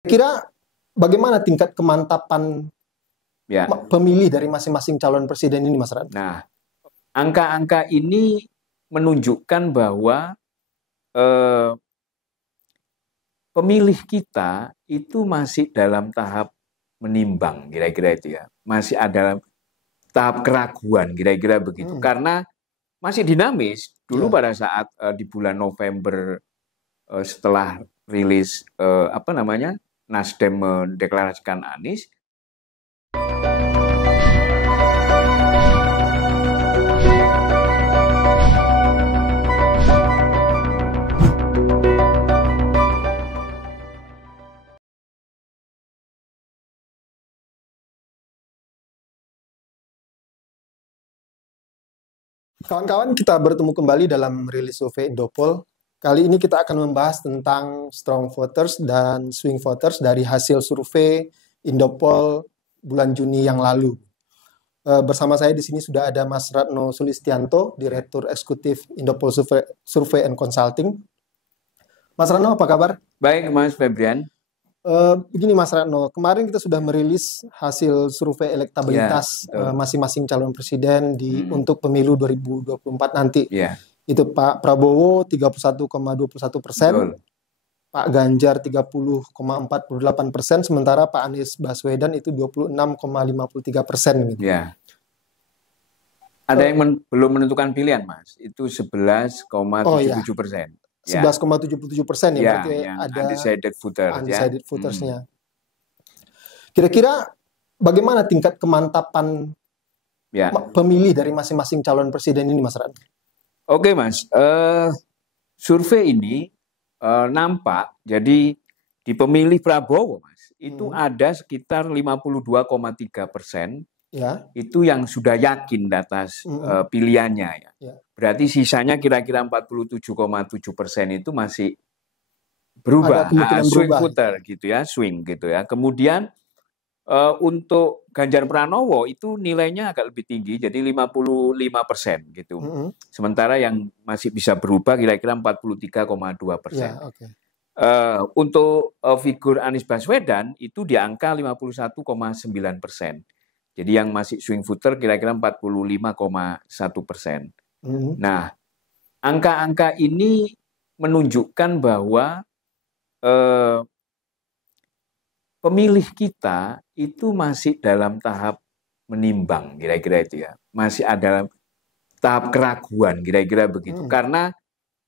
Kira bagaimana tingkat kemantapan pemilih dari masing-masing calon presiden ini, Mas Radno? Nah, angka-angka ini menunjukkan bahwa pemilih kita itu masih dalam tahap menimbang, kira-kira itu ya. Masih ada tahap keraguan, kira-kira begitu. Karena masih dinamis. Dulu pada saat di bulan November setelah rilis Nasdem mendeklarasikan Anies. Kawan-kawan, kita bertemu kembali dalam rilis survei Indopol. Kali ini kita akan membahas tentang strong voters dan swing voters dari hasil survei Indopol bulan Juni yang lalu. Bersama saya di sini sudah ada Mas Radno Sulistianto, Direktur Eksekutif Indopol Survey and Consulting. Mas Radno, apa kabar? Baik, Mas Febrian. Begini Mas Radno, kemarin kita sudah merilis hasil survei elektabilitas masing-masing calon presiden untuk pemilu 2024 nanti. Itu Pak Prabowo 31,21%, Pak Ganjar 30,48%, sementara Pak Anies Baswedan itu 26,53%. Gitu. Ada yang belum menentukan pilihan, Mas. Itu 11,77%. 11,77% ya, berarti ada undecided votersnya. Kira-kira bagaimana tingkat kemantapan pemilih dari masing-masing calon presiden ini, Mas Radno? Oke, Mas. Survei ini nampak, jadi di pemilih Prabowo, Mas, itu ada sekitar 52,3%. Itu yang sudah yakin atas pilihannya ya. Berarti sisanya kira-kira 47,7% itu masih berubah, swing voter gitu ya, swing gitu ya. Kemudian untuk Ganjar Pranowo itu nilainya agak lebih tinggi, jadi 55% gitu. Sementara yang masih bisa berubah kira-kira 43,2%. Untuk figur Anies Baswedan itu di angka 51,9%. Jadi yang masih swing voter kira-kira 45,1%. Nah, angka-angka ini menunjukkan bahwa pemilih kita itu masih dalam tahap menimbang, kira-kira itu ya. Masih ada tahap keraguan, kira-kira begitu. Karena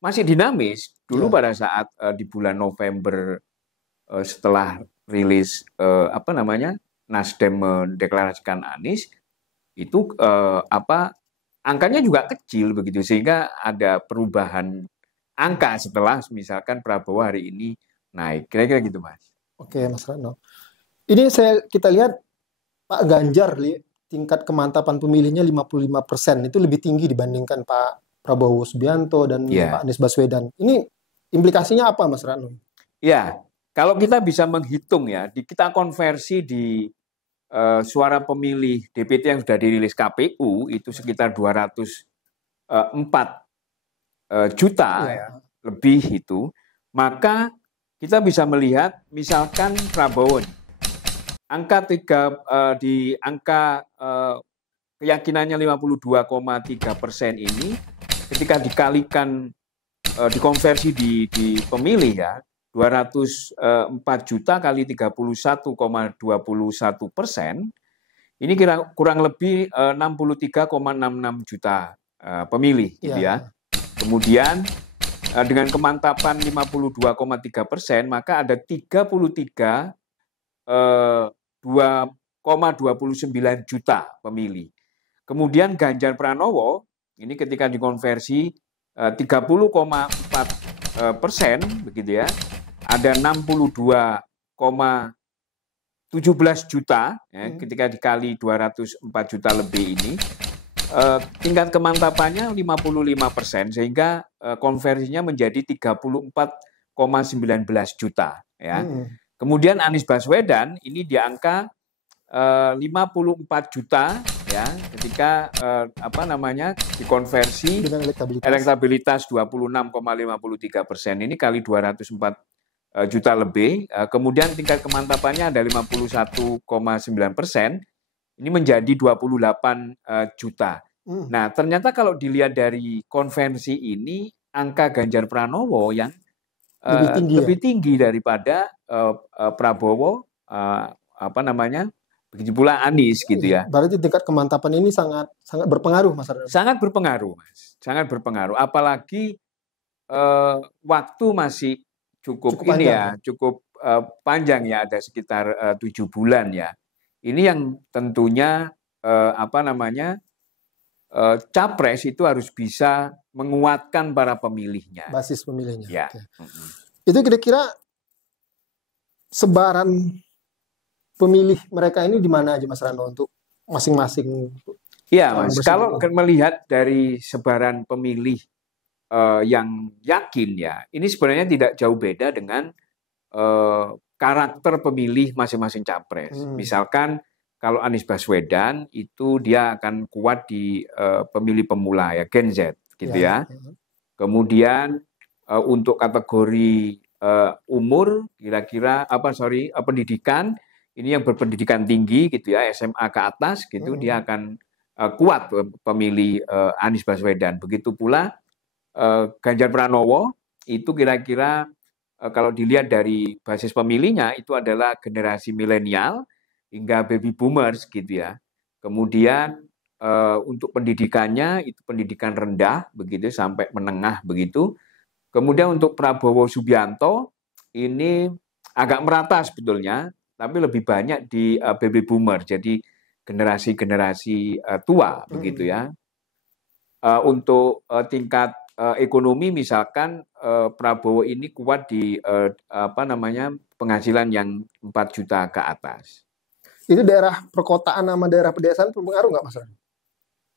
masih dinamis. Dulu pada saat di bulan November setelah rilis Nasdem mendeklarasikan Anies, itu angkanya juga kecil begitu, sehingga ada perubahan angka setelah misalkan Prabowo hari ini naik, kira-kira gitu, Mas. Oke, Mas Radno. Ini kita lihat Pak Ganjar tingkat kemantapan pemilihnya 55%, itu lebih tinggi dibandingkan Pak Prabowo Subianto dan Pak Anies Baswedan. Ini implikasinya apa, Mas Radno? Ya, kalau kita bisa menghitung ya, kita konversi di suara pemilih DPT yang sudah dirilis KPU itu sekitar 204 juta lebih itu, maka kita bisa melihat misalkan Prabowo di angka keyakinannya 52,3% ini ketika dikalikan dikonversi di pemilih ya, 204 juta kali 31,21%, ini kurang lebih 63,66 juta pemilih, gitu ya. Kemudian dengan kemantapan 52,3%, maka ada 33,29 juta pemilih. Kemudian Ganjar Pranowo, ini ketika dikonversi 30,4%, begitu ya. Ada 62,17 juta ya, ketika dikali 204 juta lebih ini, tingkat kemantapannya 55%, sehingga konversinya menjadi 34,19 juta ya. Kemudian Anies Baswedan ini di angka 54 juta ya, ketika dikonversi elektabilitas 26,53%, ini kali 204 juta lebih. Kemudian tingkat kemantapannya ada 51,9%. Ini menjadi 28 juta. Nah, ternyata kalau dilihat dari konvensi ini, angka Ganjar Pranowo yang lebih tinggi daripada Prabowo, begitu pula Anies gitu ya. Berarti tingkat kemantapan ini sangat berpengaruh, Mas Arno. Sangat berpengaruh, Mas. Sangat berpengaruh. Apalagi waktu masih cukup panjang ya, ada sekitar 7 bulan ya. Ini yang tentunya capres itu harus bisa menguatkan para pemilihnya. Basis pemilihnya. Ya. Okay. Itu kira-kira sebaran pemilih mereka ini di mana aja, Mas Rano, untuk masing-masing? Iya, Mas. Kalau melihat dari sebaran pemilih yang yakin ya, ini sebenarnya tidak jauh beda dengan karakter pemilih masing-masing capres. Misalkan kalau Anies Baswedan itu dia akan kuat di pemilih pemula ya, Gen Z gitu ya. Kemudian untuk kategori umur kira-kira pendidikan, ini yang berpendidikan tinggi gitu ya, SMA ke atas gitu, dia akan kuat pemilih Anies Baswedan. Begitu pula Ganjar Pranowo itu kira-kira kalau dilihat dari basis pemilihnya itu adalah generasi milenial hingga baby boomers gitu ya. Kemudian untuk pendidikannya itu pendidikan rendah begitu sampai menengah begitu. Kemudian untuk Prabowo Subianto ini agak merata sebetulnya, tapi lebih banyak di baby boomer, jadi generasi-generasi tua begitu ya. Untuk tingkat ekonomi misalkan Prabowo ini kuat di penghasilan yang 4 juta ke atas. Itu daerah perkotaan sama daerah pedesaan berpengaruh nggak, Mas?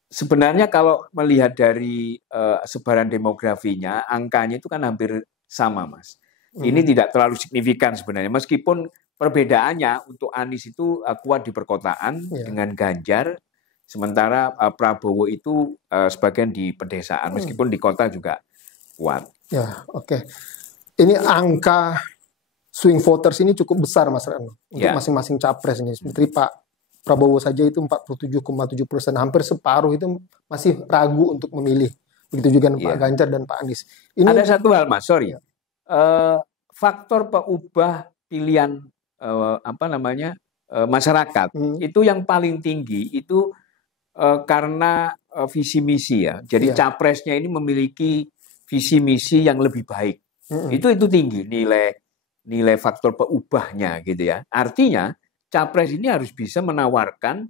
Sebenarnya kalau melihat dari sebaran demografinya, angkanya itu kan hampir sama, Mas. Ini tidak terlalu signifikan sebenarnya, meskipun perbedaannya untuk Anies itu kuat di perkotaan dengan Ganjar, sementara Prabowo itu sebagian di pedesaan, meskipun di kota juga kuat. Ya, oke. Ini angka swing voters ini cukup besar, Mas Rano, untuk masing-masing capres ini. Seperti Pak Prabowo saja itu 47,7%, hampir separuh itu masih ragu untuk memilih. Begitu juga Pak Ganjar dan Pak Anies. Ini ada satu hal, Mas, sorry. Faktor pengubah pilihan masyarakat itu yang paling tinggi itu karena visi misi ya. Jadi capresnya ini memiliki visi misi yang lebih baik. Itu tinggi nilai faktor peubahnya gitu ya. Artinya capres ini harus bisa menawarkan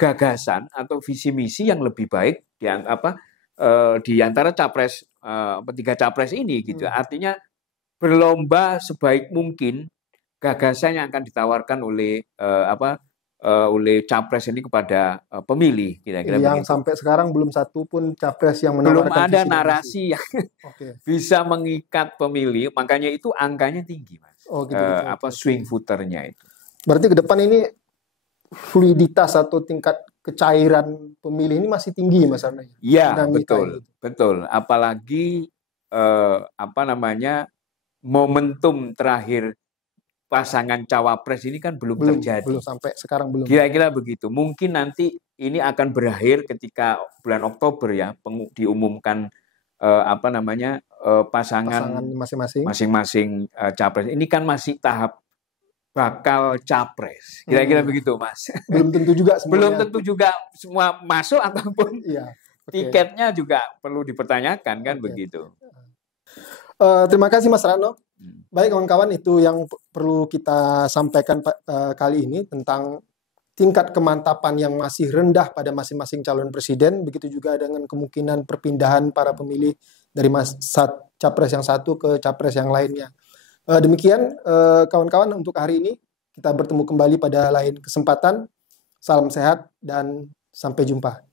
gagasan atau visi misi yang lebih baik di antara capres tiga capres ini gitu. Artinya berlomba sebaik mungkin gagasan yang akan ditawarkan oleh oleh capres ini kepada pemilih kira-kira yang begitu. Sampai sekarang belum satu pun capres yang menawarkan belum ada narasi yang bisa mengikat pemilih, makanya itu angkanya tinggi, Mas. Swing voternya itu. Berarti ke depan ini fluiditas atau tingkat kecairan pemilih ini masih tinggi, Mas Arno? Iya, betul. Apalagi momentum terakhir pasangan cawapres ini kan belum terjadi. Belum sampai sekarang belum. Kira-kira begitu. Mungkin nanti ini akan berakhir ketika bulan Oktober ya diumumkan pasangan masing-masing capres. Ini kan masih tahap bakal capres. Kira-kira begitu, Mas. Belum tentu juga semuanya. Belum tentu juga semua masuk ataupun tiketnya juga perlu dipertanyakan kan begitu. Terima kasih, Mas Rano. Baik kawan-kawan, itu yang perlu kita sampaikan kali ini tentang tingkat kemantapan yang masih rendah pada masing-masing calon presiden, begitu juga dengan kemungkinan perpindahan para pemilih dari capres yang satu ke capres yang lainnya. Demikian kawan-kawan untuk hari ini, kita bertemu kembali pada lain kesempatan. Salam sehat dan sampai jumpa.